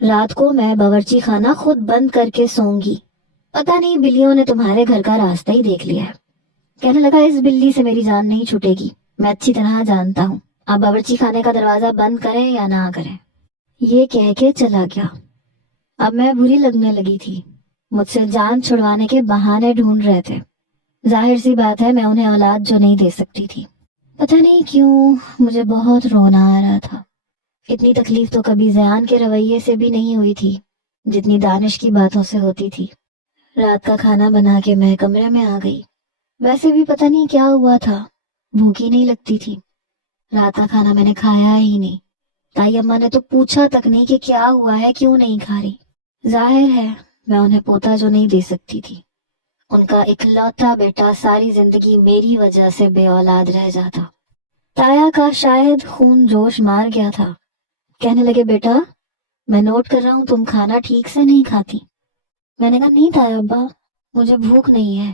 رات کو میں باورچی خانہ خود بند کر کے سوں گی. پتہ نہیں بلیوں نے تمہارے گھر کا راستہ ہی دیکھ لیا ہے. کہنے لگا اس بلی سے میری جان نہیں چھوٹے گی. میں اچھی طرح جانتا ہوں آپ باورچی خانے کا دروازہ بند کریں یا نہ کریں. یہ کہہ کے چلا گیا. اب میں بری لگنے لگی تھی. مجھ سے جان چھڑوانے کے بہانے ڈھونڈ رہے تھے. ظاہر سی بات ہے میں انہیں اولاد جو نہیں دے سکتی تھی. پتہ نہیں کیوں مجھے بہت رونا آ رہا تھا. اتنی تکلیف تو کبھی زیان کے رویے سے بھی نہیں ہوئی تھی جتنی دانش کی باتوں سے ہوتی تھی. رات کا کھانا بنا کے میں کمرے میں آ گئی. ویسے بھی پتہ نہیں کیا ہوا تھا, بھوک ہی نہیں لگتی تھی. رات کا کھانا میں نے کھایا ہی نہیں. تائی اماں نے تو پوچھا تک نہیں کہ کیا ہوا ہے, کیوں نہیں کھا رہی. ظاہر ہے میں انہیں پوتا جو نہیں دے سکتی تھی. ان کا اکلوتا بیٹا ساری زندگی میری وجہ سے بے اولاد رہ جاتا. تایا کا شاید خون جوش مار گیا تھا. کہنے لگے بیٹا میں نوٹ کر رہا ہوں تم کھانا ٹھیک سے نہیں کھاتی. میں نے کہا نہیں تایا ابا مجھے بھوک نہیں ہے.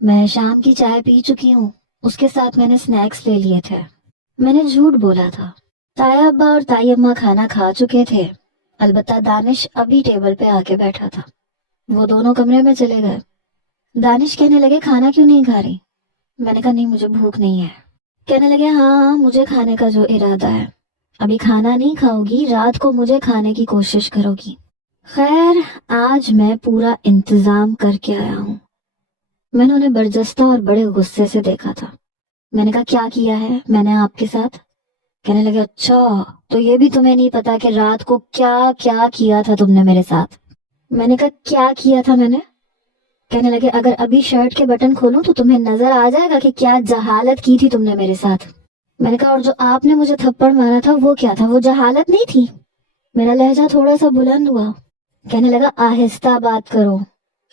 میں شام کی چائے پی چکی ہوں, اس کے ساتھ میں نے سنیکس لے لیے تھے. میں نے جھوٹ بولا تھا. تایا ابا اور تائی اماں کھانا کھا چکے تھے. البتہ دانش ابھی ٹیبل پہ آ کے بیٹھا تھا. وہ دونوں کمرے میں چلے گئے. دانش کہنے لگے کھانا کیوں نہیں کھا رہی. میں نے کہا نہیں مجھے بھوک نہیں ہے. کہنے لگے ہاں مجھے کھانے کا جو ارادہ ہے. ابھی کھانا نہیں کھاؤ گی, رات کو مجھے کھانے کی کوشش کرو گی. خیر آج میں پورا انتظام کر کے آیا ہوں. میں نے انہیں برجستہ اور بڑے غصے سے دیکھا تھا. میں نے کہا کیا کیا ہے میں نے آپ کے ساتھ. کہنے لگے اچھا تو یہ بھی تمہیں نہیں پتا کہ رات کو کیا کیا کیا تھا تم نے میرے ساتھ. میں نے کہا کیا کیا تھا میں نے. کہنے لگے اگر ابھی شرٹ کے بٹن کھولوں تو تمہیں نظر آ جائے گا کہ کیا جہالت کی تھی تم نے میرے ساتھ. میں نے کہا اور جو آپ نے مجھے تھپڑ مارا تھا وہ کیا تھا, وہ جہالت نہیں تھی. میرا لہجہ تھوڑا سا بلند ہوا. کہنے لگا آہستہ بات کرو,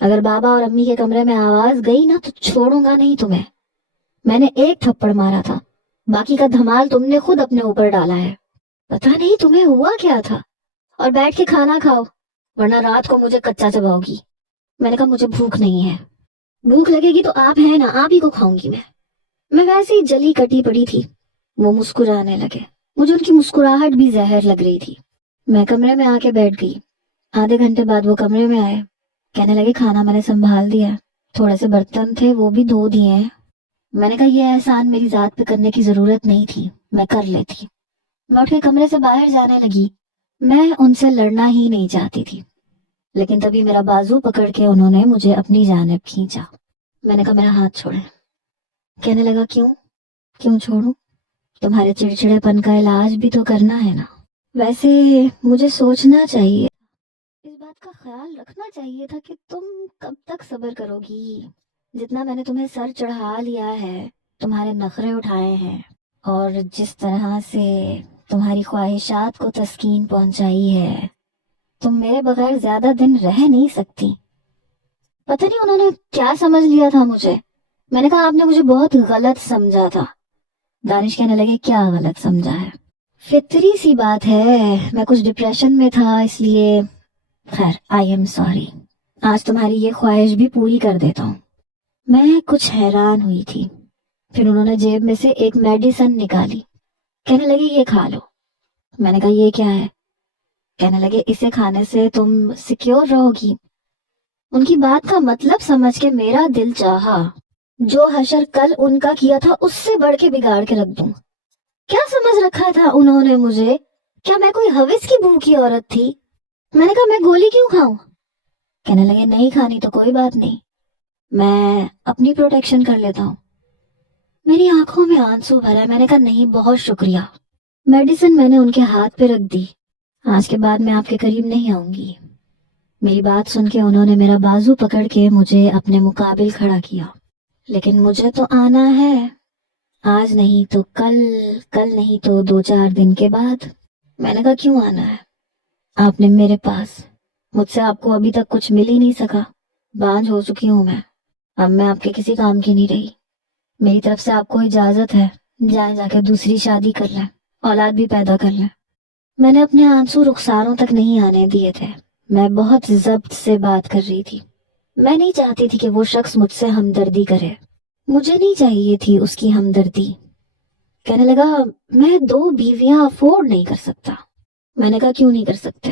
اگر بابا اور امی کے کمرے میں آواز گئی نا تو چھوڑوں گا نہیں تمہیں. میں نے ایک تھپڑ مارا تھا, باقی کا دھمال تم نے خود اپنے اوپر ڈالا ہے. پتہ نہیں تمہیں ہوا کیا تھا. اور بیٹھ کے کھانا کھاؤ ورنہ رات کو مجھے کچا چباؤ گی. میں نے کہا مجھے بھوک نہیں ہے. بھوک لگے گی تو آپ ہیں نا, آپ ہی کو کھاؤں گی میں ویسے ہی جلی کٹی پڑی تھی. وہ مسکرانے لگے. مجھے ان کی مسکراہٹ بھی زہر لگ رہی تھی. میں کمرے میں آ کے بیٹھ گئی. آدھے گھنٹے بعد وہ کمرے میں آئے. کہنے لگے کھانا میں نے سنبھال دیا, تھوڑے سے برتن تھے وہ بھی دھو دیے ہیں. میں نے کہا یہ احسان میری ذات پہ کرنے کی ضرورت نہیں تھی, میں کر لیتی. میں اٹھ کے کمرے سے باہر جانے لگی. میں ان سے لڑنا ہی نہیں چاہتی تھی, لیکن تبھی میرا بازو پکڑ کے انہوں نے مجھے اپنی جانب کھینچا. میں نے کہا میرا ہاتھ چھوڑیں. کہنے لگا کیوں چھوڑوں, تمہارے چڑچڑے پن کا علاج بھی تو کرنا ہے نا. ویسے مجھے سوچنا چاہیے, اس بات کا خیال رکھنا چاہیے تھا کہ تم کب تک صبر کرو گی. جتنا میں نے تمہیں سر چڑھا لیا ہے, تمہارے نخرے اٹھائے ہیں, اور جس طرح سے تمہاری خواہشات کو تسکین پہنچائی ہے, تم میرے بغیر زیادہ دن رہ نہیں سکتی. پتہ نہیں انہوں نے کیا سمجھ لیا تھا مجھے. میں نے کہا آپ نے مجھے بہت غلط سمجھا تھا. دانش کہنے لگے کیا غلط سمجھا ہے. فطری سی بات ہے, میں کچھ ڈپریشن میں تھا اس لیے. خیر آئی ایم سوری, آج تمہاری یہ خواہش بھی پوری کر دیتا ہوں. میں کچھ حیران ہوئی تھی. پھر انہوں نے جیب میں سے ایک میڈیسن نکالی. کہنے لگے یہ کھا لو. میں نے کہا یہ کیا ہے. کہنے لگے اسے کھانے سے تم سیکیور رہو گی. ان کی بات کا مطلب سمجھ کے میرا دل چاہا جو حشر کل ان کا کیا تھا اس سے بڑھ کے بگاڑ کے رکھ دوں. کیا سمجھ رکھا تھا انہوں نے مجھے, کیا میں کوئی حوث کی بھوکی عورت تھی. میں نے کہا میں گولی کیوں کھاؤں. کہنے لگے نہیں کھانی تو کوئی بات نہیں, میں اپنی پروٹیکشن کر لیتا ہوں. میری آنکھوں میں آنسو بھرا. میں نے کہا نہیں بہت شکریہ. میڈیسن میں نے ان کے ہاتھ پہ رکھ دی. آج کے بعد میں آپ کے قریب نہیں آؤں گی. میری بات سن کے انہوں نے میرا بازو پکڑ کے مجھے اپنے مقابل کھڑا کیا. لیکن مجھے تو آنا ہے, آج نہیں تو کل نہیں تو 2-4 دن کے بعد. میں نے کہا کیوں آنا ہے. آپ نے میرے پاس, مجھ سے آپ کو ابھی تک کچھ مل ہی نہیں سکا. بانجھ ہو چکی ہوں میں, اب میں آپ کے کسی کام کی نہیں رہی. میری طرف سے آپ کو اجازت ہے, جائیں جا کے دوسری شادی کر لیں, اولاد بھی پیدا کر لیں. میں نے اپنے آنسو رخساروں تک نہیں آنے دیے تھے. میں بہت ضبط سے بات کر رہی تھی. میں نہیں چاہتی تھی کہ وہ شخص مجھ سے ہمدردی کرے. مجھے نہیں چاہیے تھی اس کی ہمدردی. کہنے لگا میں 2 بیویاں افورڈ نہیں کر سکتا. میں نے کہا کیوں نہیں کر سکتے.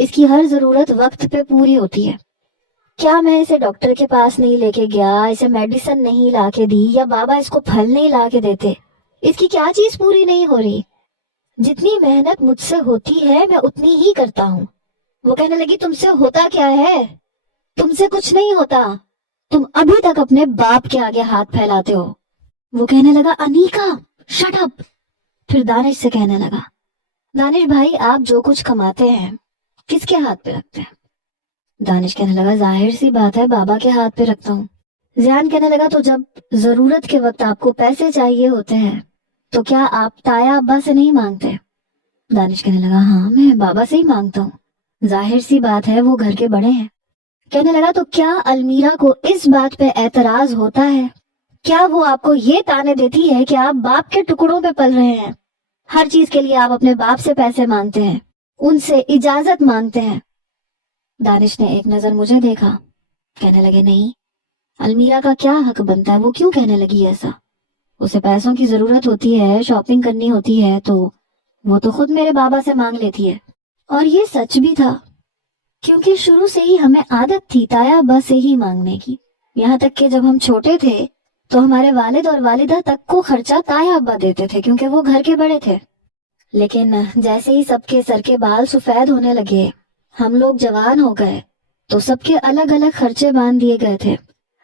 اس کی ہر ضرورت وقت پہ پوری ہوتی ہے. کیا میں اسے ڈاکٹر کے پاس نہیں لے کے گیا، اسے میڈیسن نہیں لا کے دی، یا بابا اس کو پھل نہیں لا کے دیتے، اس کی کیا چیز پوری نہیں ہو رہی؟ جتنی محنت مجھ سے ہوتی ہے میں اتنی ہی کرتا ہوں. وہ کہنے لگی تم سے ہوتا کیا ہے؟ تم سے کچھ نہیں ہوتا، تم ابھی تک اپنے باپ کے آگے ہاتھ پھیلاتے ہو. وہ کہنے لگا انیکا شٹ اپ. پھر دانش سے کہنے لگا دانش بھائی آپ جو کچھ کماتے ہیں کس کے ہاتھ پہ رکھتے ہیں؟ دانش کہنے لگا ظاہر سی بات ہے بابا کے ہاتھ پہ رکھتا ہوں. زیان کہنے لگا تو جب ضرورت کے وقت آپ کو پیسے چاہیے ہوتے ہیں تو کیا آپ تایا ابا سے نہیں مانگتے؟ دانش کہنے لگا ہاں میں بابا سے ہی مانگتا ہوں، ظاہر سی بات ہے وہ گھر کے بڑے ہیں. کہنے لگا تو کیا المیرا کو اس بات پہ اعتراض ہوتا ہے؟ کیا وہ آپ کو یہ تانے دیتی ہے کہ آپ باپ کے ٹکڑوں پہ پل رہے ہیں؟ ہر چیز کے لیے آپ اپنے باپ سے پیسے مانگتے ہیں، ان سے اجازت مانگتے ہیں. دانش نے ایک نظر مجھے دیکھا، کہنے لگے نہیں، المیرا کا کیا حق بنتا ہے، وہ کیوں کہنے لگی ایسا؟ اسے پیسوں کی ضرورت ہوتی ہے، شاپنگ کرنی ہوتی ہے تو وہ تو خود میرے بابا سے مانگ لیتی ہے. اور یہ سچ بھی تھا، کیونکہ شروع سے ہی ہمیں عادت تھی تایا ابا سے ہی مانگنے کی. یہاں تک کہ جب ہم چھوٹے تھے تو ہمارے والد اور والدہ تک کو خرچہ تایا ابا دیتے تھے کیونکہ وہ گھر کے بڑے تھے. لیکن جیسے ہی سب کے سر کے بال سفید ہونے لگے، ہم لوگ جوان ہو گئے تو سب کے الگ الگ خرچے باندھ دیے گئے تھے.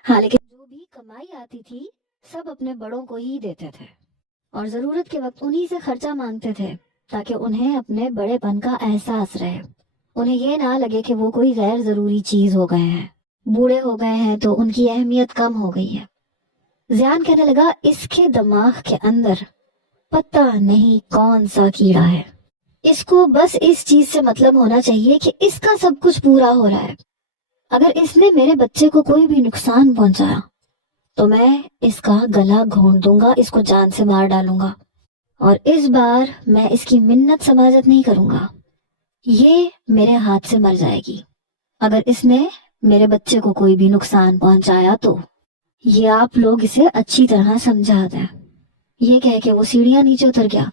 ہاں لیکن جو بھی کمائی آتی تھی سب اپنے بڑوں کو ہی دیتے تھے اور ضرورت کے وقت انہی سے خرچہ مانگتے تھے تاکہ انہیں اپنے بڑے پن کا احساس رہے. انہیں یہ نہ لگے کہ وہ کوئی غیر ضروری چیز ہو گئے ہیں، بوڑھے ہو گئے ہیں تو ان کی اہمیت کم ہو گئی ہے. زیان کہنے لگا اس کے دماغ کے اندر پتہ نہیں کون سا کیڑا ہے، اس کو بس اس چیز سے مطلب ہونا چاہیے کہ اس کا سب کچھ پورا ہو رہا ہے. اگر اس نے میرے بچے کو کوئی بھی نقصان پہنچایا تو میں اس کا گلا گھونٹ دوں گا، اس کو جان سے مار ڈالوں گا، اور اس بار میں اس کی منت سماجت نہیں کروں گا، یہ میرے ہاتھ سے مر جائے گی. اگر اس نے میرے بچے کو کوئی بھی نقصان پہنچایا تو یہ آپ لوگ اسے اچھی طرح سمجھا دیں. یہ کہہ کے وہ سیڑھیاں نیچے اتر گیا.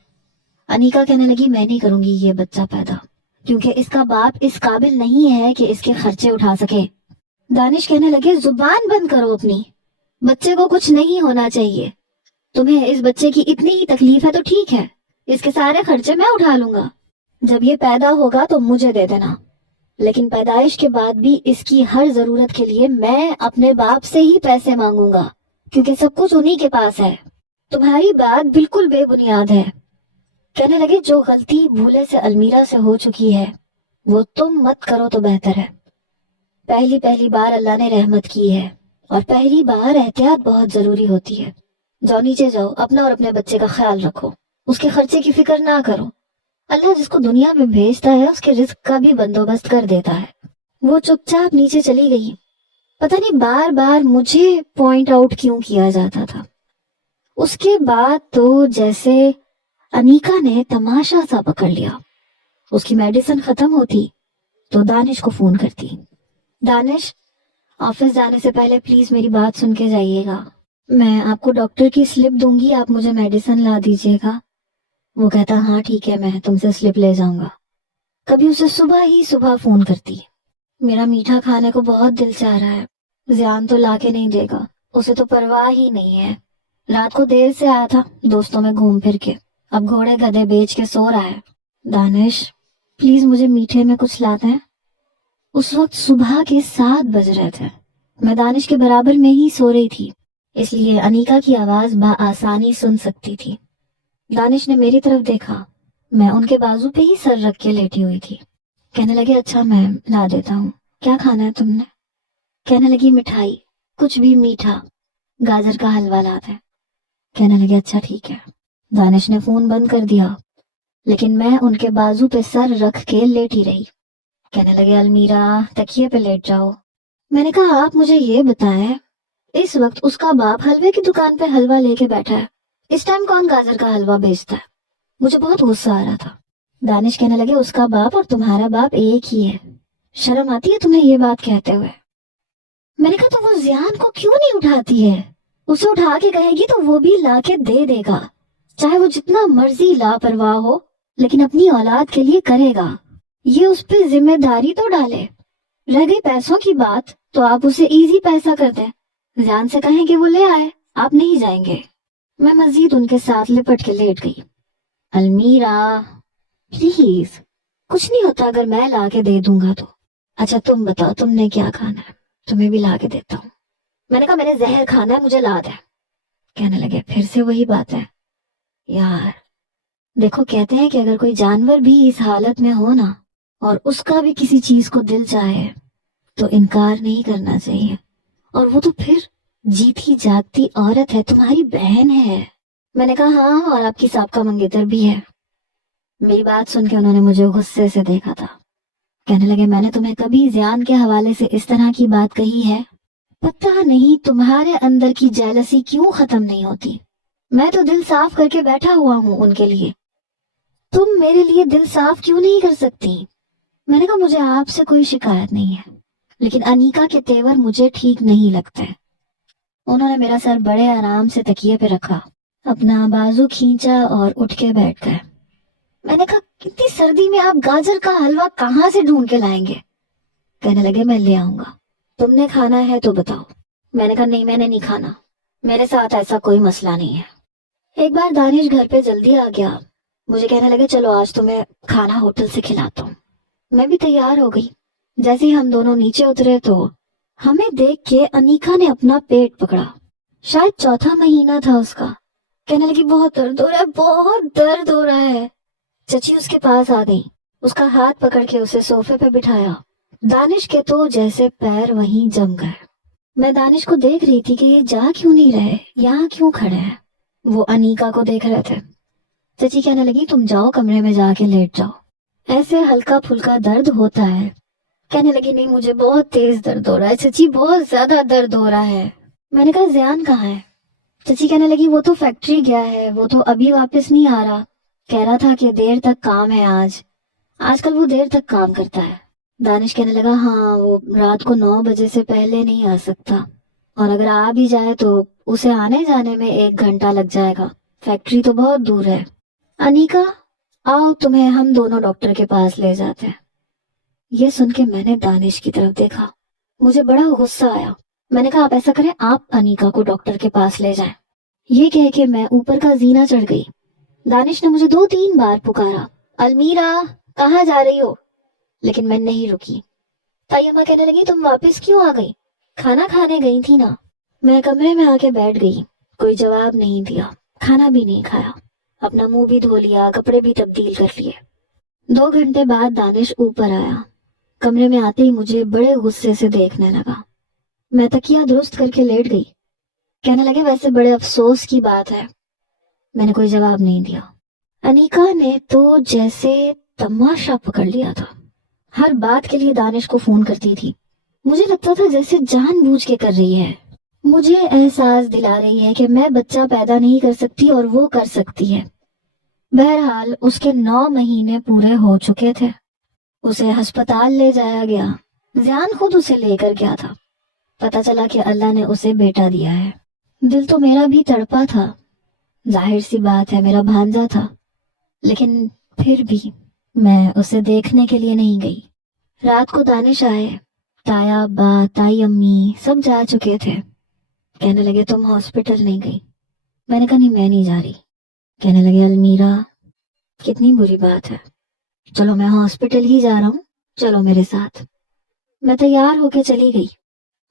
انیکا کہنے لگی میں نہیں کروں گی یہ بچہ پیدا، کیونکہ اس کا باپ اس قابل نہیں ہے کہ اس کے خرچے اٹھا سکے. دانش کہنے لگے زبان بند کرو اپنی، بچے کو کچھ نہیں ہونا چاہیے، تمہیں اس بچے کی اتنی ہی تکلیف ہے تو ٹھیک ہے، اس کے سارے خرچے میں اٹھا لوں گا، جب یہ پیدا ہوگا تو مجھے دے دینا، لیکن پیدائش کے بعد بھی اس کی ہر ضرورت کے لیے میں اپنے باپ سے ہی پیسے مانگوں گا کیونکہ سب کچھ انہی کے پاس ہے. تمہاری بات بالکل بے بنیاد ہے. کہنے لگے جو غلطی بھولے سے المیرا سے ہو چکی ہے وہ تم مت کرو تو بہتر ہے. پہلی بار اللہ نے رحمت کی ہے اور پہلی بار احتیاط بہت ضروری ہوتی ہے. جاؤ نیچے جاؤ، اپنا اور اپنے بچے کا خیال رکھو، اس کے خرچے کی فکر نہ کرو، اللہ جس کو دنیا میں بھیجتا ہے اس کے رزق کا بھی بندوبست کر دیتا ہے. وہ چپ چاپ نیچے چلی گئی. پتہ نہیں بار بار مجھے پوائنٹ آؤٹ کیوں کیا جاتا تھا. اس کے بعد تو جیسے انیکا نے تماشا سا پکڑ لیا. اس کی میڈیسن ختم ہوتی تو دانش کو فون کرتی، دانش آفس جانے سے پہلے پلیز میری بات سن کے جائیے گا، میں آپ کو ڈاکٹر کی سلپ دوں گی، آپ مجھے میڈیسن لا دیجیے گا. وہ کہتا ہاں ٹھیک ہے میں تم سے سلپ لے جاؤں گا. کبھی اسے صبح فون کرتی، میرا میٹھا کھانے کو بہت دل چاہ رہا ہے، زیان تو لا کے نہیں دے گا، اسے تو پرواہ ہی نہیں ہے، رات کو دیر سے آیا تھا دوستوں میں گھوم پھر کے، اب گھوڑے گدھے بیچ کے سو رہا ہے. دانش پلیز مجھے میٹھے میں کچھ لا دیں. اس وقت صبح کے 7 بج رہے تھے. میں دانش کے برابر میں ہی سو رہی تھی، اس لیے انیکا کی آواز بآسانی سن سکتی تھی. دانش نے میری طرف دیکھا، میں ان کے بازو پہ ہی سر رکھ کے لیٹی ہوئی تھی. کہنے لگے اچھا میں لا دیتا ہوں، کیا کھانا ہے تم نے؟ کہنے لگی مٹھائی، کچھ بھی میٹھا، گاجر کا حلوہ لا دیں. کہنے لگے اچھا ٹھیک ہے. دانش نے فون بند کر دیا لیکن میں ان کے بازو پہ سر رکھ کے لیٹی رہی. کہنے لگے المیرا تکیے پہ لیٹ جاؤ. میں نے کہا آپ مجھے یہ بتائیں اس وقت اس کا باپ حلوے کی دکان پہ حلوہ لے کے بیٹھا ہے، اس ٹائم کون گاجر کا حلوہ بیچتا ہے؟ مجھے بہت غصہ آ رہا تھا. دانش کہنے لگے اس کا باپ اور تمہارا باپ ایک ہی ہے، شرم آتی ہے تمہیں یہ بات کہتے ہوئے؟ میں نے کہا تو وہ زیان کو کیوں نہیں اٹھاتی ہے؟ اسے اٹھا کے کہے گی تو وہ بھی لا کے دے دے گا، چاہے وہ جتنا مرضی لاپرواہ ہو لیکن اپنی اولاد کے لیے کرے گا. یہ اس پہ ذمہ داری تو ڈالے. رہ گئی پیسوں کی بات تو آپ اسے ایزی پیسہ کر دیں. زیان سے کہیں کہ وہ لے آئے, آپ نہیں جائیں گے. میں مزید ان کے ساتھ لپٹ کے لیٹ گئی. المیرا پلیز, کچھ نہیں ہوتا اگر میں لا کے دے دوں گا تو. اچھا تم بتاؤ تم نے کیا کھانا ہے, تمہیں بھی لا کے دیتا ہوں. میں نے کہا میں نے زہر کھانا ہے, مجھے لا دے. کہنے لگے پھر سے وہی بات ہے. یار دیکھو, کہتے ہیں کہ اگر کوئی جانور بھی اس حالت میں ہو نا, اور اس کا بھی کسی چیز کو دل چاہے تو انکار نہیں کرنا چاہیے. اور وہ تو پھر جیتی جاگتی عورت ہے, تمہاری بہن ہے. میں نے کہا ہاں, اور آپ کی سابقہ منگیتر بھی ہے. میری بات سن کے انہوں نے مجھے غصے سے دیکھا تھا. کہنے لگے میں نے تمہیں کبھی زیان کے حوالے سے اس طرح کی بات کہی ہے؟ پتہ نہیں تمہارے اندر کی جیلسی کیوں ختم نہیں ہوتی. میں تو دل صاف کر کے بیٹھا ہوا ہوں ان کے لیے, تم میرے لیے دل صاف کیوں نہیں کر سکتی؟ میں نے کہا مجھے آپ سے کوئی شکایت نہیں ہے, لیکن انیکا کے تیور مجھے ٹھیک نہیں لگتے. انہوں نے میرا سر بڑے آرام سے تکیے پہ رکھا, اپنا بازو کھینچا اور اٹھ کے بیٹھ گئے. میں نے کہا کتنی سردی میں آپ گاجر کا حلوہ کہاں سے ڈھونڈ کے لائیں گے؟ کہنے لگے میں لے آؤں گا, تم نے کھانا ہے تو بتاؤ. میں نے کہا نہیں, میں نے نہیں کھانا, میرے ساتھ ایسا کوئی مسئلہ نہیں ہے. ایک بار دانش گھر پہ جلدی آ گیا, مجھے کہنے لگے چلو آج تمہیں کھانا ہوٹل سے کھلاتا ہوں. میں بھی تیار ہو گئی. جیسے ہی ہم دونوں نیچے اترے تو ہمیں دیکھ کے انیکا نے اپنا پیٹ پکڑا. شاید چوتھا مہینہ تھا اس کا. کہنے لگی بہت درد ہو رہا ہے, بہت درد ہو رہا ہے. چچی اس کے پاس آ گئی, اس کا ہاتھ پکڑ کے اسے صوفے پہ بٹھایا. دانش کے تو جیسے پیر وہیں جم گئے. میں دانش کو دیکھ رہی تھی کہ یہ جا کیوں نہیں رہے, یہاں کیوں کھڑے ہیں. وہ انیکا کو دیکھ رہے تھے. چچی کہنے لگی تم جاؤ کمرے میں جا کے لیٹ جاؤ, ایسے ہلکا پھلکا درد ہوتا ہے. کہنے لگی نہیں مجھے بہت تیز درد ہو رہا ہے چچی, بہت زیادہ درد ہو رہا ہے. میں نے کہا زیان کہاں ہے؟ چچی کہنے لگی وہ تو فیکٹری گیا ہے, وہ تو ابھی واپس نہیں آ رہا, کہہ رہا تھا کہ دیر تک کام ہے آج کل وہ دیر تک کام کرتا ہے. دانش کہنے لگا ہاں وہ رات کو 9 بجے سے پہلے نہیں آ سکتا, اور اگر آ بھی جائے تو اسے آنے جانے میں 1 گھنٹہ لگ جائے گا, فیکٹری تو بہت دور ہے. انیکا آؤ تمہیں ہم دونوں ڈاکٹر کے پاس لے جاتے ہیں. یہ سن کے میں نے دانش کی طرف دیکھا, مجھے بڑا غصہ آیا. میں نے کہا آپ ایسا کریں, آپ انیکا کو ڈاکٹر کے پاس لے جائیں. یہ کہہ کے میں اوپر کا زینہ چڑھ گئی. دانش نے مجھے 2-3 بار پکارا, المیرا کہاں جا رہی ہو, لیکن میں نہیں رکی. طیبہ کہنے لگی تم واپس کیوں آ گئی, کھانا کھانے گئی تھی نا. میں کمرے میں آ کے بیٹھ گئی, کوئی جواب نہیں دیا, کھانا بھی نہیں کھایا, اپنا منہ بھی دھو لیا, کپڑے بھی تبدیل کر لیے. 2 گھنٹے بعد دانش اوپر آیا. کمرے میں آتے ہی مجھے بڑے غصے سے دیکھنے لگا. میں تکیہ درست کر کے لیٹ گئی. کہنے لگے ویسے بڑے افسوس کی بات ہے. میں نے کوئی جواب نہیں دیا. انیکا نے تو جیسے تماشا پکڑ لیا تھا, ہر بات کے لیے دانش کو فون کرتی تھی. مجھے لگتا تھا جیسے جان بوجھ کے کر رہی ہے. مجھے احساس دلا رہی ہے کہ میں بچہ پیدا نہیں کر سکتی اور وہ کر سکتی ہے. بہرحال اس کے 9 مہینے پورے ہو چکے تھے. اسے ہسپتال لے جایا گیا. زیان خود اسے لے کر گیا تھا. پتا چلا کہ اللہ نے اسے بیٹا دیا ہے. دل تو میرا بھی تڑپا تھا, ظاہر سی بات ہے میرا بھانجا تھا, لیکن پھر بھی میں اسے دیکھنے کے لیے نہیں گئی. رات کو دانش آئے, تایا ابا تائی امی سب جا چکے تھے. کہنے لگے تم ہاسپٹل نہیں گئی. میں نے کہا نہیں میں نہیں جا رہی. کہنے لگے المیرا کتنی بری بات ہے, چلو میں ہاسپٹل ہی جا رہا ہوں, چلو میرے ساتھ. میں تیار ہو کے چلی گئی.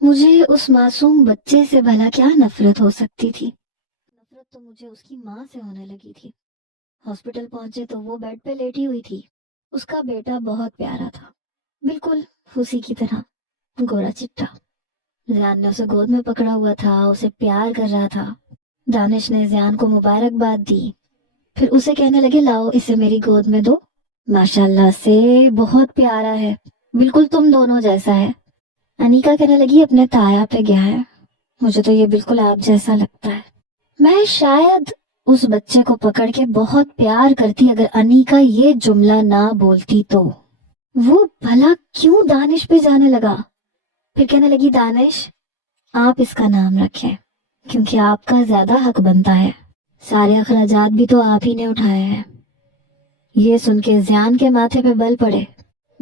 مجھے اس معصوم بچے سے بھلا کیا نفرت ہو سکتی تھی. نفرت تو مجھے اس کی ماں سے ہونے لگی تھی. ہاسپٹل پہنچے تو وہ بیڈ پہ لیٹی ہوئی تھی. اس کا بیٹا بہت پیارا تھا, بالکل اسی کی طرح, گورا چٹا. زیان نے اسے گود میں پکڑا ہوا تھا, اسے پیار کر رہا تھا. دانش نے زیان کو مبارکباد دی, پھر اسے کہنے لگے لاؤ اسے میری گود میں دو, ماشاءاللہ سے بہت پیارا ہے, بالکل تم دونوں جیسا ہے. انیکا کہنے لگی اپنے تایا پہ گیا ہے, مجھے تو یہ بالکل آپ جیسا لگتا ہے. میں شاید اس بچے کو پکڑ کے بہت پیار کرتی اگر انیکا یہ جملہ نہ بولتی تو. وہ بھلا کیوں دانش پہ جانے لگا. پھر کہنے لگی دانش آپ اس کا نام رکھیں کیونکہ آپ کا زیادہ حق بنتا ہے, سارے اخراجات بھی تو آپ ہی نے اٹھائے ہیں. یہ سن کے زیان کے ماتھے پہ بل پڑے.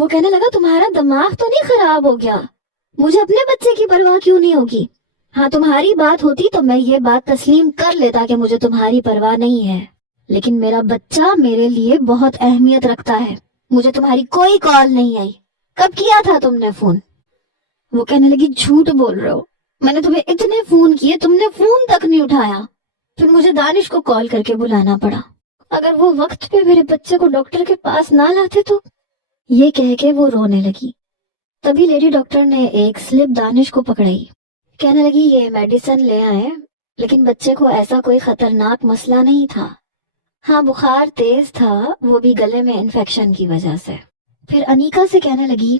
وہ کہنے لگا تمہارا دماغ تو نہیں خراب ہو گیا؟ مجھے اپنے بچے کی پرواہ کیوں نہیں ہوگی؟ ہاں تمہاری بات ہوتی تو میں یہ بات تسلیم کر لیتا کہ مجھے تمہاری پرواہ نہیں ہے، لیکن میرا بچہ میرے لیے بہت اہمیت رکھتا ہے۔ مجھے تمہاری کوئی کال نہیں آئی۔ کب کیا تھا تم نے فون؟ وہ کہنے لگی جھوٹ بول رہے ہو، میں نے تمہیں اتنے فون کیے، تم نے فون تک نہیں اٹھایا۔ پھر مجھے دانش کو کال کر کے بلانا پڑا، اگر وہ وقت پہ میرے بچے کو ڈاکٹر کے پاس نہ لاتے تو۔ یہ کہہ کے وہ رونے لگی۔ تبھی لیڈی ڈاکٹر نے ایک سلپ دانش کو پکڑائی، کہنے لگی یہ میڈیسن لے آئے، لیکن بچے کو ایسا کوئی خطرناک مسئلہ نہیں تھا، ہاں بخار تیز تھا، وہ بھی گلے میں انفیکشن کی وجہ سے۔ پھر انیکا سے کہنے لگی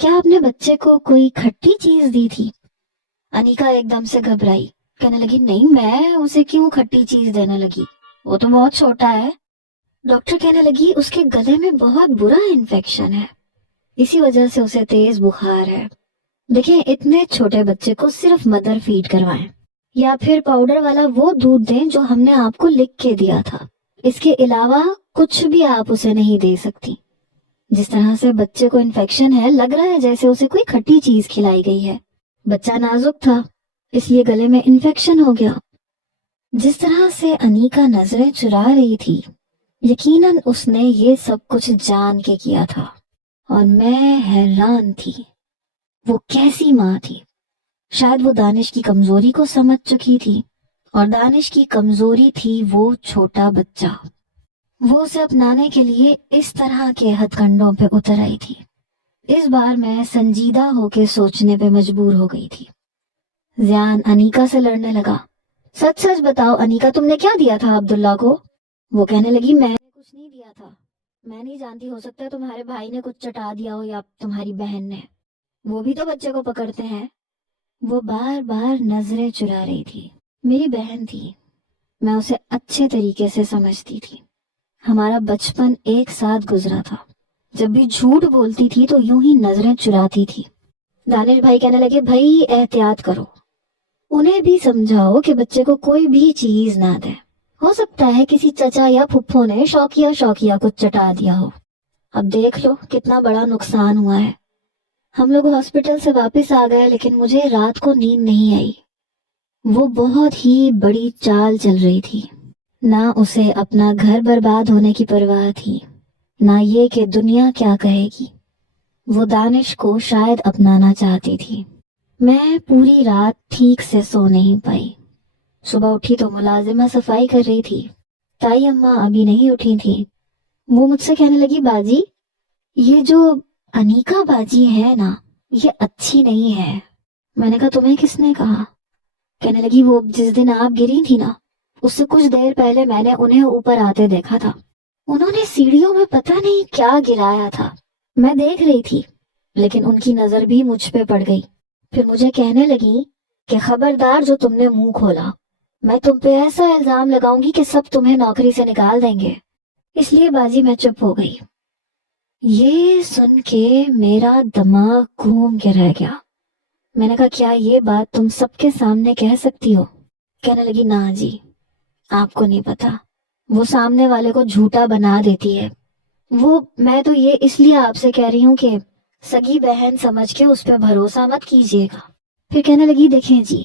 کیا آپ نے بچے کو کوئی کھٹی چیز دی تھی؟ انیکا ایک دم سے گھبرائی، کہنے لگی نہیں، میں اسے کیوں کھٹی چیز دینے لگی، وہ تو بہت چھوٹا ہے۔ ڈاکٹر کہنے لگی اس کے گلے میں بہت برا انفیکشن ہے، اسی وجہ سے اسے تیز بخار ہے۔ دیکھیں اتنے چھوٹے بچے کو صرف مدر فیڈ کروائیں، یا پھر پاؤڈر والا وہ دودھ دیں جو ہم نے آپ کو لکھ کے دیا تھا، اس کے علاوہ کچھ بھی آپ اسے نہیں دے سکتی۔ جس طرح سے بچے کو انفیکشن ہے، لگ رہا ہے جیسے اسے کوئی کھٹی چیز کھلائی گئی ہے۔ بچہ نازک تھا، اس لیے گلے میں انفیکشن ہو گیا۔ جس طرح سے انیکا نظریں چرا رہی تھی، یقیناً اس نے یہ سب کچھ جان کے کیا تھا، اور میں حیران تھی وہ کیسی ماں تھی۔ شاید وہ دانش کی کمزوری کو سمجھ چکی تھی، اور دانش کی کمزوری تھی وہ چھوٹا بچہ۔ وہ اسے اپنانے کے لیے اس طرح کے ہتھ کنڈوں پہ اتر آئی تھی۔ اس بار میں سنجیدہ ہو کے سوچنے پہ مجبور ہو گئی تھی۔ زیان انیکا سے لڑنے لگا، سچ سچ بتاؤ انیکا، تم نے کیا دیا تھا عبداللہ کو؟ وہ کہنے لگی میں نے کچھ نہیں دیا تھا، میں نہیں جانتی، ہو سکتا ہے تمہارے بھائی نے کچھ چٹا دیا ہو یا تمہاری بہن نے، وہ بھی تو بچے کو پکڑتے ہیں۔ وہ بار بار نظریں چرا رہی تھی۔ میری بہن تھی، میں اسے اچھے طریقے سے سمجھتی تھی، ہمارا بچپن ایک ساتھ گزرا تھا۔ جب بھی جھوٹ بولتی تھی تو یوں ہی نظریں چراتی تھی۔ دانش بھائی کہنے لگے بھائی احتیاط کرو، انہیں بھی سمجھاؤ کہ بچے کو کوئی بھی چیز نہ دے، ہو سکتا ہے کسی چچا یا پھپھو نے شوقیہ کچھ چٹا دیا ہو۔ اب دیکھ لو کتنا بڑا نقصان ہوا ہے۔ ہم لوگ ہاسپٹل سے واپس آ گئے، لیکن مجھے رات کو نیند نہیں آئی۔ وہ بہت ہی بڑی چال چل رہی تھی، نہ اسے اپنا گھر برباد ہونے کی پرواہ تھی، نہ یہ کہ دنیا کیا کہے گی۔ وہ دانش کو شاید اپنانا چاہتی تھی۔ میں پوری رات ٹھیک سے سو نہیں پائی۔ صبح اٹھی تو ملازمہ صفائی کر رہی تھی، تائی اماں ابھی نہیں اٹھی تھی۔ وہ مجھ سے کہنے لگی باجی، یہ جو انیکا باجی ہے نا، یہ اچھی نہیں ہے۔ میں نے کہا تمہیں کس نے کہا؟ کہنے لگی وہ جس دن آپ گری تھی نا، اس سے کچھ دیر پہلے میں نے انہیں اوپر آتے دیکھا تھا، انہوں نے سیڑھیوں میں پتہ نہیں کیا گرایا تھا، میں دیکھ رہی تھی، لیکن ان کی نظر بھی مجھ پہ پڑ گئی۔ پھر مجھے کہنے لگی کہ خبردار جو تم نے منہ کھولا، میں تم پہ ایسا الزام لگاؤں گی کہ سب تمہیں نوکری سے نکال دیں گے۔ اس لیے باجی میں چپ ہو گئی۔ یہ سن کے میرا دماغ گھوم کے رہ گیا۔ میں نے کہا کیا یہ بات تم سب کے سامنے کہہ سکتی ہو؟ کہنے لگی نا جی، آپ کو نہیں پتا، وہ سامنے والے کو جھوٹا بنا دیتی ہے۔ میں تو یہ اس لیے آپ سے کہہ رہی ہوں کہ سگی بہن سمجھ کے اس پہ بھروسہ مت کیجیے گا۔ پھر کہنے لگی دیکھیں جی،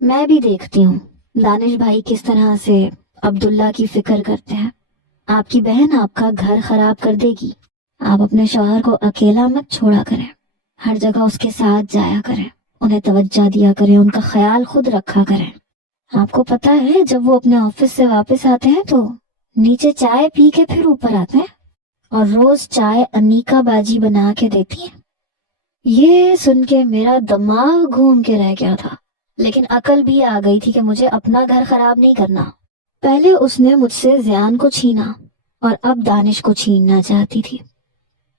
میں بھی دیکھتی ہوں دانش بھائی کس طرح سے عبداللہ کی فکر کرتے ہیں۔ آپ کی بہن آپ کا گھر خراب کر دے گی، آپ اپنے شوہر کو اکیلا مت چھوڑا کریں، ہر جگہ اس کے ساتھ جایا کریں، انہیں توجہ دیا کریں، ان کا خیال خود رکھا کریں۔ آپ کو پتا ہے جب وہ اپنے آفس سے واپس آتے ہیں تو نیچے چائے پی کے پھر اوپر آتے ہیں، اور روز چائے انیکا باجی بنا کے دیتی ہے۔ یہ سن کے میرا دماغ گھوم کے رہ گیا تھا، لیکن عقل بھی آ گئی تھی کہ مجھے اپنا گھر خراب نہیں کرنا۔ پہلے اس نے مجھ سے زیان کو چھینا، اور اب دانش کو چھیننا چاہتی تھی۔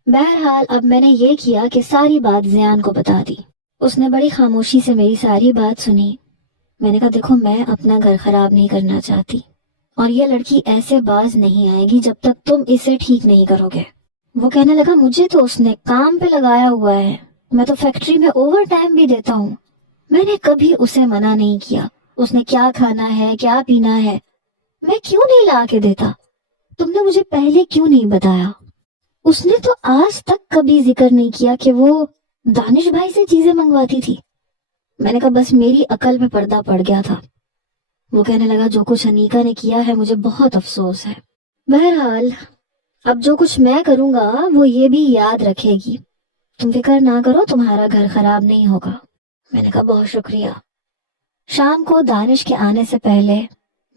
بہرحال اب میں نے یہ کیا کہ ساری بات زیان کو بتا دی۔ اس نے بڑی خاموشی سے میری ساری بات سنی۔ میں نے کہا دیکھو میں اپنا گھر خراب نہیں کرنا چاہتی، اور یہ لڑکی ایسے باز نہیں آئے گی جب تک تم اسے ٹھیک نہیں کرو گے۔ وہ کہنے لگا مجھے تو اس نے کام پہ لگایا ہوا ہے، میں تو فیکٹری میں اوور ٹائم بھی دیتا ہوں، میں نے کبھی اسے منع نہیں کیا، اس نے کیا کھانا ہے کیا پینا ہے میں کیوں نہیں لا کے دیتا، تم نے مجھے پہلے کیوں نہیں بتایا؟ اس نے تو آج تک کبھی ذکر نہیں کیا کہ وہ دانش بھائی سے چیزیں منگواتی تھی۔ میں نے کہا بس میری عقل پہ پردہ پڑ گیا تھا۔ وہ کہنے لگا جو کچھ انیکا نے کیا ہے مجھے بہت افسوس ہے، بہرحال اب جو کچھ میں کروں گا وہ یہ بھی یاد رکھے گی، تم فکر نہ کرو، تمہارا گھر خراب نہیں ہوگا۔ میں نے کہا بہت شکریہ۔ شام کو دانش کے آنے سے پہلے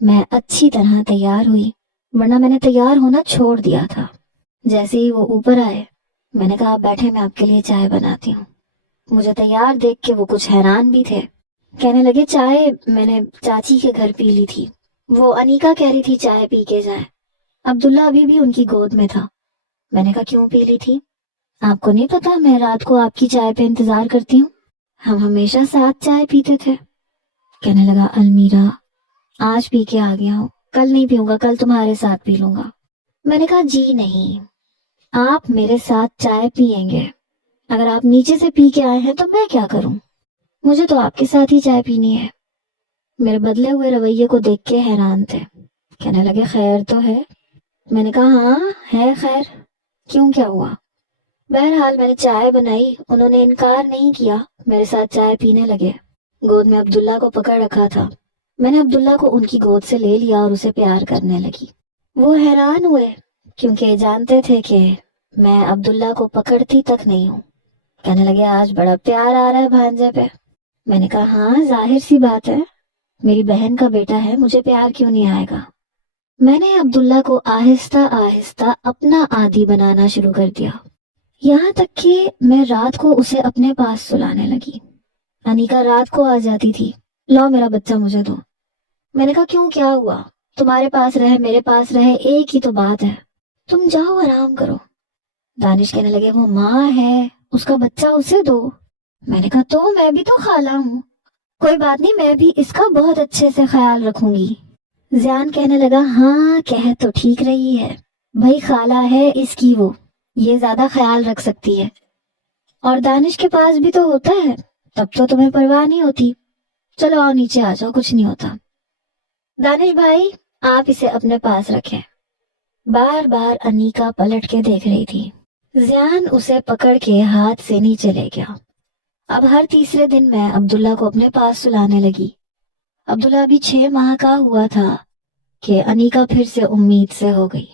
میں اچھی طرح تیار ہوئی، ورنہ میں نے تیار ہونا چھوڑ دیا تھا۔ جیسے ہی وہ اوپر آئے میں نے کہا آپ بیٹھے، میں آپ کے لیے چائے بناتی ہوں۔ مجھے تیار دیکھ کے وہ کچھ حیران بھی تھے، کہنے لگے چائے میں نے چاچی کے گھر پی لی تھی، وہ انیکا کہہ رہی تھی چائے پی کے جائے، عبداللہ ابھی بھی ان کی گود میں تھا۔ میں نے کہا کیوں پی لی تھی؟ آپ کو نہیں پتا میں رات کو آپ کی چائے پہ انتظار کرتی ہوں، ہم ہمیشہ ساتھ چائے پیتے تھے۔ کہنے لگا المیرا آج پی کے آ گیا ہوں، کل نہیں پیوں گا، کل تمہارے ساتھ پی لوں گا۔ میں نے کہا جی نہیں، آپ میرے ساتھ چائے پیئیں گے، اگر آپ نیچے سے پی کے آئے ہیں تو میں کیا کروں، مجھے تو آپ کے ساتھ ہی چائے پینی ہے۔ میرے بدلے ہوئے رویے کو دیکھ کے حیران تھے، کہنے لگے خیر تو ہے؟ میں نے کہا ہاں ہے خیر، کیوں کیا ہوا؟ بہرحال میں نے چائے بنائی، انہوں نے انکار نہیں کیا، میرے ساتھ چائے پینے لگے۔ گود میں عبداللہ کو پکڑ رکھا تھا، میں نے عبداللہ کو ان کی گود سے لے لیا اور اسے پیار کرنے لگی۔ وہ حیران ہوئے کیونکہ جانتے تھے کہ میں عبداللہ کو پکڑتی تک نہیں ہوں۔ کہنے لگے آج بڑا پیار آ رہا ہے بھانجے پہ۔ میں نے کہا ہاں ظاہر سی بات ہے، میری بہن کا بیٹا ہے، مجھے پیار کیوں نہیں آئے گا۔ میں نے عبداللہ کو آہستہ آہستہ اپنا عادی بنانا شروع کر دیا، یہاں تک کہ میں رات کو اسے اپنے پاس سلانے لگی۔ انیکا رات کو آ جاتی تھی، لاؤ میرا بچہ مجھے دو۔ میں نے کہا کیوں کیا ہوا؟ تمہارے پاس رہے میرے پاس رہے ایک ہی تو بات ہے، تم جاؤ آرام کرو۔ دانش کہنے لگے وہ ماں ہے، اس کا بچہ اسے دو۔ میں نے کہا تو میں بھی تو خالہ ہوں، کوئی بات نہیں، میں بھی اس کا بہت اچھے سے خیال رکھوں گی۔ زیان کہنے لگا ہاں کہہ تو ٹھیک رہی ہے، بھائی خالہ ہے اس کی، وہ یہ زیادہ خیال رکھ سکتی ہے، اور دانش کے پاس بھی تو ہوتا ہے، تب تو تمہیں پرواہ نہیں ہوتی، چلو آؤ نیچے آ جاؤ، کچھ نہیں ہوتا۔ دانش بھائی آپ اسے اپنے پاس رکھیں۔ بار بار انیکا پلٹ کے دیکھ رہی تھی، زیان اسے پکڑ کے ہاتھ سے نیچے لے گیا۔ اب ہر تیسرے دن میں عبداللہ کو اپنے پاس سلانے لگی۔ عبداللہ ابھی 6 ماہ کا ہوا تھا کہ انیکا پھر سے امید سے ہو گئی،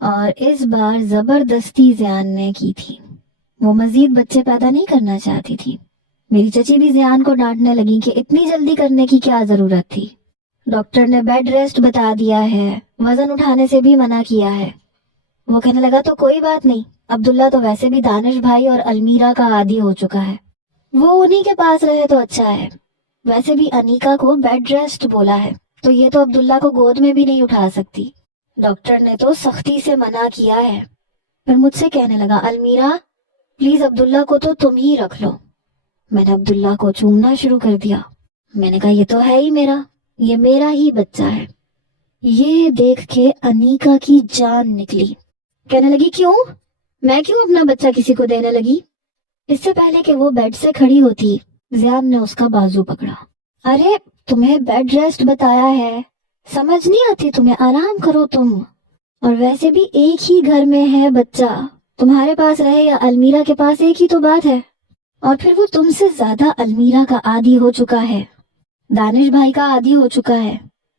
اور اس بار زبردستی زیان نے کی تھی، وہ مزید بچے پیدا نہیں کرنا چاہتی تھی۔ میری چچی بھی زیان کو ڈانٹنے لگی کہ اتنی جلدی کرنے کی کیا ضرورت تھی، ڈاکٹر نے بیڈ ریسٹ بتا دیا ہے، وزن اٹھانے سے بھی منع کیا ہے۔ وہ کہنے لگا تو کوئی بات نہیں، عبداللہ تو ویسے بھی دانش بھائی اور المیرا کا عادی ہو چکا ہے، وہ انہی کے پاس رہے تو اچھا ہے، ویسے بھی انیکا کو بیڈ ریسٹ بولا ہے تو یہ تو عبداللہ کو گود میں بھی نہیں اٹھا سکتی، ڈاکٹر نے تو سختی سے منع کیا ہے۔ پھر مجھ سے کہنے لگا المیرا پلیز عبداللہ کو تو تم ہی رکھ لو۔ میں نے عبداللہ کو چومنا شروع کر دیا، میں نے کہا یہ تو ہے ہی میرا، یہ میرا ہی بچہ ہے۔ یہ دیکھ کے انیکا کی جان نکلی، کہنے لگی کیوں؟ میں کیوں اپنا بچہ کسی کو دینے لگی؟ اس سے پہلے کہ وہ بیڈ سے کھڑی ہوتی زیان نے اس کا بازو پکڑا۔ ارے تمہیں بیڈ ریسٹ بتایا ہے، سمجھ نہیں آتی تمہیں، آرام کرو تم، اور ویسے بھی ایک ہی گھر میں ہے بچہ، تمہارے پاس رہے یا المیرا کے پاس ایک ہی تو بات ہے، اور پھر وہ تم سے زیادہ المیرا کا عادی ہو چکا ہے، دانش بھائی کا عادی ہو چکا ہے،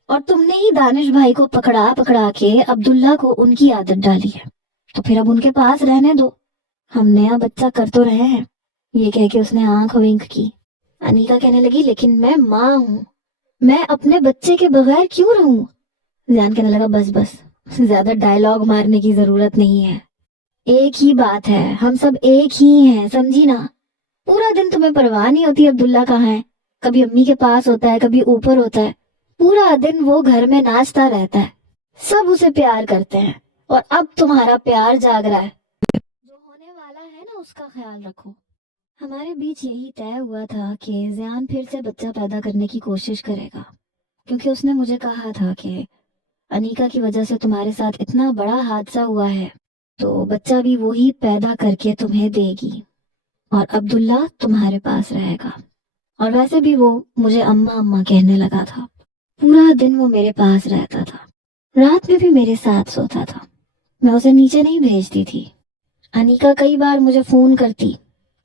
اور تم نے ہی دانش بھائی کو پکڑا پکڑا کے عبداللہ کو ان کی عادت ڈالی ہے، تو پھر اب ان کے پاس رہنے دو، ہم نیا بچہ کر تو رہے ہیں۔ یہ کہہ کے اس نے آنکھ ونک کی۔ انیکا کہنے لگی لیکن میں ماں ہوں، میں اپنے بچے کے بغیر کیوں رہوں؟ زیان کہنے لگا بس بس، زیادہ ڈائیلاگ مارنے کی ضرورت نہیں ہے، ایک ہی بات ہے، ہم سب ایک ہی ہیں، سمجھی نا؟ پورا دن تمہیں پرواہ نہیں ہوتی عبداللہ کہاں ہے، کبھی امی کے پاس ہوتا ہے، کبھی اوپر ہوتا ہے، پورا دن وہ گھر میں ناچتا رہتا ہے، سب اسے پیار کرتے ہیں، اور اب تمہارا پیار جاگ رہا ہے، جو ہونے والا ہے نا اس کا خیال رکھو۔ ہمارے بیچ یہی طے ہوا تھا کہ زیان پھر سے بچہ پیدا کرنے کی کوشش کرے گا، کیونکہ اس نے مجھے کہا تھا کہ انیکا کی وجہ سے تمہارے ساتھ اتنا بڑا حادثہ ہوا ہے تو بچہ بھی وہی پیدا کر کے تمہیں دے گی، اور عبداللہ تمہارے پاس رہے گا۔ اور ویسے بھی وہ مجھے اماں اماں کہنے لگا تھا، پورا دن وہ میرے پاس رہتا تھا، رات میں بھی میرے ساتھ سوتا تھا، میں اسے نیچے نہیں بھیجتی تھی، انیکا کئی بار مجھے فون کرتی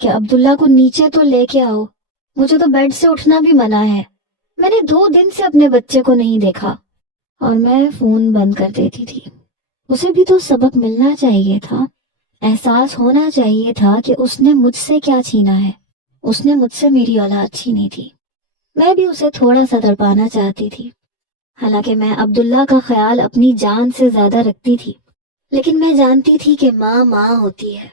کہ عبداللہ کو نیچے تو لے کے آؤ، مجھے تو بیڈ سے اٹھنا بھی منع ہے، میں نے 2 دن سے اپنے بچے کو نہیں دیکھا، اور میں فون بند کر دیتی تھی۔ اسے بھی تو سبق ملنا چاہیے تھا، احساس ہونا چاہیے تھا کہ اس نے مجھ سے کیا چھینا ہے۔ اس نے مجھ سے میری اولاد چھینی تھی۔ میں بھی اسے تھوڑا سا تڑپانا چاہتی تھی، حالانکہ میں عبداللہ کا خیال اپنی جان سے زیادہ رکھتی تھی، لیکن میں جانتی تھی کہ ماں ماں ہوتی ہے۔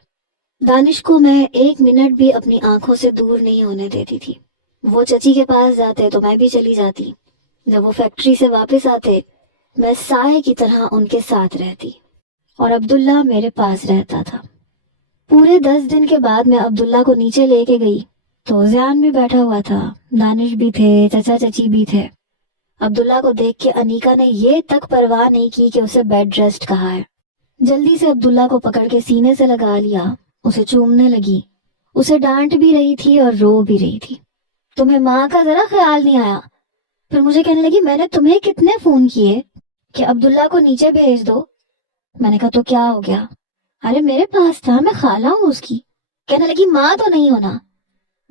دانش کو میں 1 منٹ بھی اپنی آنکھوں سے دور نہیں ہونے دیتی تھی۔ وہ چچی کے پاس جاتے تو میں بھی چلی جاتی، جب وہ فیکٹری سے واپس آتے میں سائے کی طرح ان کے ساتھ رہتی، اور عبداللہ میرے پاس رہتا تھا۔ پورے 10 دن کے بعد میں عبداللہ کو نیچے لے کے گئی تو زیان بھی بیٹھا ہوا تھا، دانش بھی تھے، چچا چچی بھی تھے۔ عبداللہ کو دیکھ کے انیکا نے یہ تک پرواہ نہیں کی کہ اسے بیڈ ریسٹ کہا ہے۔ جلدی سے عبداللہ کو پکڑ کے سینے سے لگا لیا، اسے چومنے لگی، اسے ڈانٹ بھی رہی تھی اور رو بھی رہی تھی۔ تمہیں ماں کا ذرا خیال نہیں آیا؟ پھر مجھے کہنے لگی میں نے تمہیں کتنے فون کیے کہ عبداللہ کو نیچے بھیج دو۔ میں نے کہا تو کیا ہو گیا؟ ارے میرے پاس تھا، میں خالہ ہوں اس کی۔ کہنے لگی ماں تو نہیں ہونا۔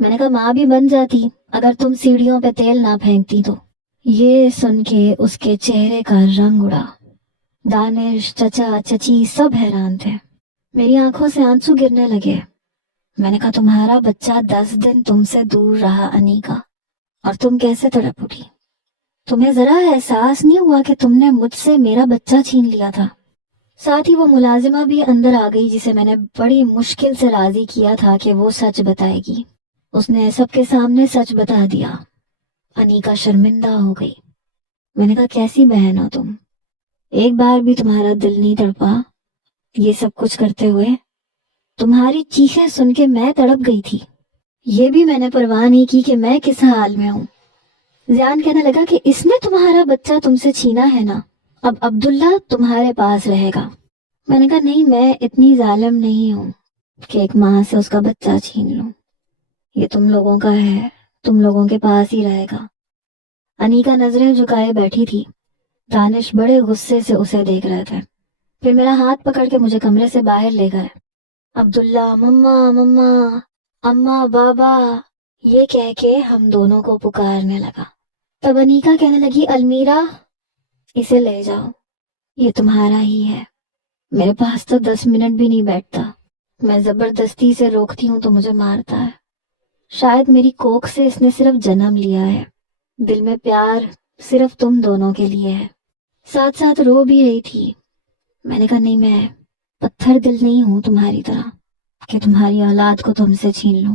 میں نے کہا ماں بھی بن جاتی اگر تم سیڑھیوں پہ تیل نہ پھینکتی تو۔ یہ سن کے اس کے چہرے کا رنگ اڑا۔ دانش، چچا، چچی سب حیران تھے۔ میری آنکھوں سے آنسو گرنے لگے۔ میں نے کہا تمہارا بچہ 10 دن تم سے دور رہا انیکا، اور تم کیسے تڑپ اٹھی؟ تمہیں ذرا احساس نہیں ہوا کہ تم نے مجھ سے میرا بچہ چھین لیا تھا؟ ساتھ ہی وہ ملازمہ بھی اندر آ گئی جسے میں نے بڑی مشکل سے راضی کیا تھا کہ وہ سچ بتائے گی۔ اس نے سب کے سامنے سچ بتا دیا۔ انیکا شرمندہ ہو گئی۔ میں نے کہا کیسی بہن ہو تم؟ ایک بار بھی تمہارا دل نہیں تڑپا یہ سب کچھ کرتے ہوئے؟ تمہاری چیخیں سن کے میں تڑپ گئی تھی، یہ بھی میں نے پرواہ نہیں کی کہ میں کس حال میں ہوں۔ زیان کہنے لگا کہ اس نے تمہارا بچہ تم سے چھینا ہے نا، اب عبداللہ تمہارے پاس رہے گا۔ میں نے کہا نہیں، میں اتنی ظالم نہیں ہوں کہ ایک ماں سے اس کا بچہ چھین لوں، یہ تم لوگوں کا ہے، تم لوگوں کے پاس ہی رہے گا۔ انیکا نظریں جھکائے بیٹھی تھی، دانش بڑے غصے سے اسے دیکھ رہے تھے۔ پھر میرا ہاتھ پکڑ کے مجھے کمرے سے باہر لے گئے۔ عبداللہ مما مما، اماں بابا، یہ کہہ کے ہم دونوں کو پکارنے لگا۔ تب انیکا کہنے لگی المیرا اسے لے جاؤ، یہ تمہارا ہی ہے۔ میرے پاس تو 10 منٹ بھی نہیں بیٹھتا، میں زبردستی سے روکتی ہوں تو مجھے مارتا ہے۔ شاید میری کوکھ سے اس نے صرف جنم لیا ہے، دل میں پیار صرف تم دونوں کے لیے ہے۔ ساتھ ساتھ رو بھی رہی تھی۔ میں نے کہا نہیں، میں پتھر دل نہیں ہوں تمہاری طرح کہ تمہاری اولاد کو تم سے چھین لوں۔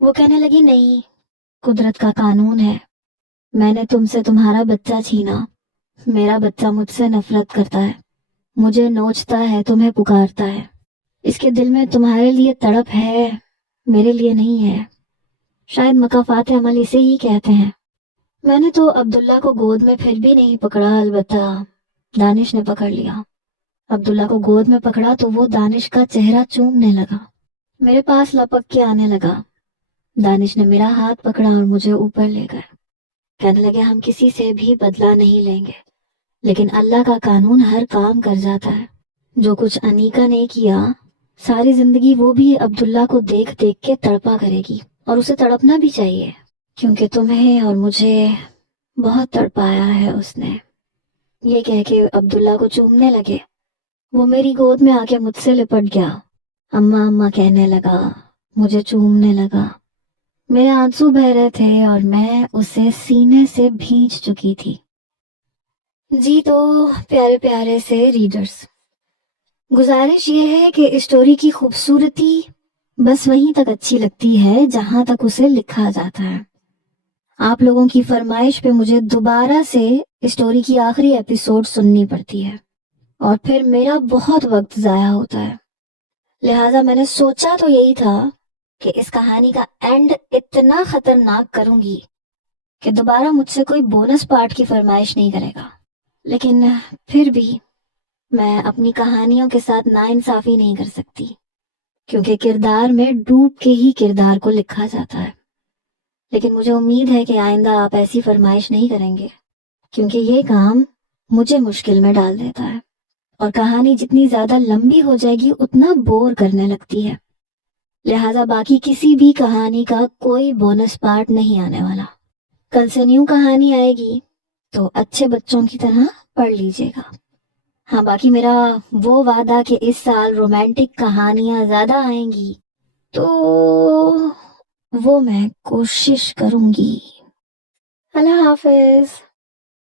وہ کہنے لگی نہیں، قدرت کا قانون ہے، میں نے تم سے تمہارا بچہ چھینا، میرا بچہ مجھ سے نفرت کرتا ہے، مجھے نوچتا ہے، تمہیں پکارتا ہے، اس کے دل میں تمہارے لیے تڑپ ہے، میرے لیے نہیں ہے۔ شاید مکافات عمل اسے ہی کہتے ہیں۔ میں نے تو عبداللہ کو گود میں پھر بھی نہیں پکڑا، البتہ دانش نے پکڑ لیا۔ عبداللہ کو گود میں پکڑا تو وہ دانش کا چہرہ چومنے لگا، میرے پاس لپک کے آنے لگا۔ دانش نے میرا ہاتھ پکڑا اور مجھے اوپر لے گئے، کہنے لگے ہم کسی سے بھی بدلہ نہیں لیں گے، لیکن اللہ کا قانون ہر کام کر جاتا ہے۔ جو کچھ انیکا نے کیا ساری زندگی وہ بھی عبداللہ کو دیکھ دیکھ کے تڑپا کرے گی، اور اسے تڑپنا بھی چاہیے، کیونکہ تمہیں اور مجھے بہت تڑپایا ہے اس نے۔ یہ کہہ کے عبداللہ کو چومنے لگے۔ وہ میری گود میں آ کے مجھ سے لپٹ گیا، اماں اماں کہنے لگا، مجھے چومنے لگا۔ میرے آنسو بہ رہے تھے اور میں اسے سینے سے بھیج چکی تھی۔ جی تو پیارے پیارے سے ریڈرز، گزارش یہ ہے کہ اسٹوری کی خوبصورتی بس وہیں تک اچھی لگتی ہے جہاں تک اسے لکھا جاتا ہے۔ آپ لوگوں کی فرمائش پہ مجھے دوبارہ سے اسٹوری کی آخری ایپیسوڈ سننی پڑتی ہے، اور پھر میرا بہت وقت ضائع ہوتا ہے۔ لہٰذا میں نے سوچا تو یہی تھا کہ اس کہانی کا اینڈ اتنا خطرناک کروں گی کہ دوبارہ مجھ سے کوئی بونس پارٹ کی فرمائش نہیں کرے گا، لیکن پھر بھی میں اپنی کہانیوں کے ساتھ ناانصافی نہیں کر سکتی، کیونکہ کردار میں ڈوب کے ہی کردار کو لکھا جاتا ہے۔ لیکن مجھے امید ہے کہ آئندہ آپ ایسی فرمائش نہیں کریں گے، کیونکہ یہ کام مجھے مشکل میں ڈال دیتا ہے۔ اور کہانی جتنی زیادہ لمبی ہو جائے گی اتنا بور کرنے لگتی ہے، لہٰذا باقی کسی بھی کہانی کا کوئی بونس پارٹ نہیں آنے والا۔ کل سے نیو کہانی آئے گی تو اچھے بچوں کی طرح پڑھ لیجیے گا۔ ہاں باقی میرا وہ وعدہ کہ اس سال رومانٹک کہانیاں زیادہ آئیں گی تو وہ میں کوشش کروں گی۔ اللہ حافظ۔